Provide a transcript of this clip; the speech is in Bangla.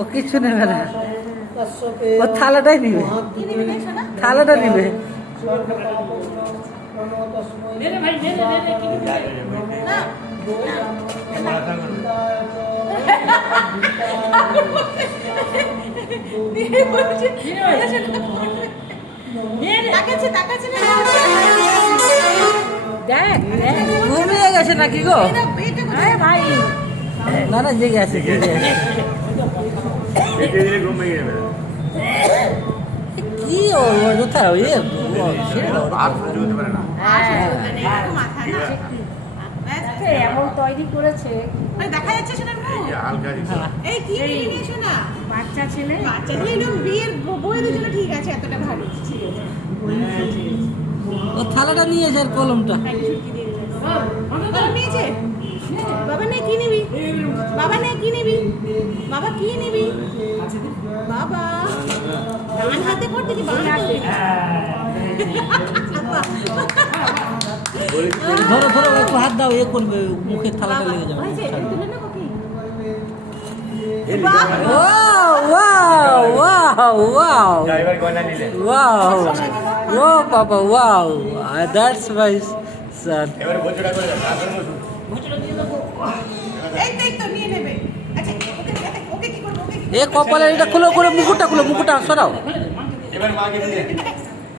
ও কিছু নেবে না, ও থালাটাই নিবে, থালাটা নিবে। ঘুমিয়ে গেছে নাকি গো? ভাই না না, জেগে আছে, জেগে আছে। কি কোথায় এমন তৈরি করেছে দেখা যাচ্ছে সেটা বাচ্চা ছেলে বিয়ের বইয়ের জন্য ঠিক আছে, এতটা ভালো। ও থালাটা নিয়েছে আর কলমটা নিয়েছে। বাবা নে কি নিবি, বাবা নে কি নিবি, বাবা কি নিবি, বাবা ডান হাতে করতে কি বাবা হাতে? ধরো ধরো, একটু হাত দাও, এ করবে, মুখের থালাটা লেগে যাবে। Wow, wow, wow, wow. Wow. Wow, Papa, wow. That's my son. এ কপালে এটা খুলো করে, মুকুটটা খুলো, মুকুটটা সরাও।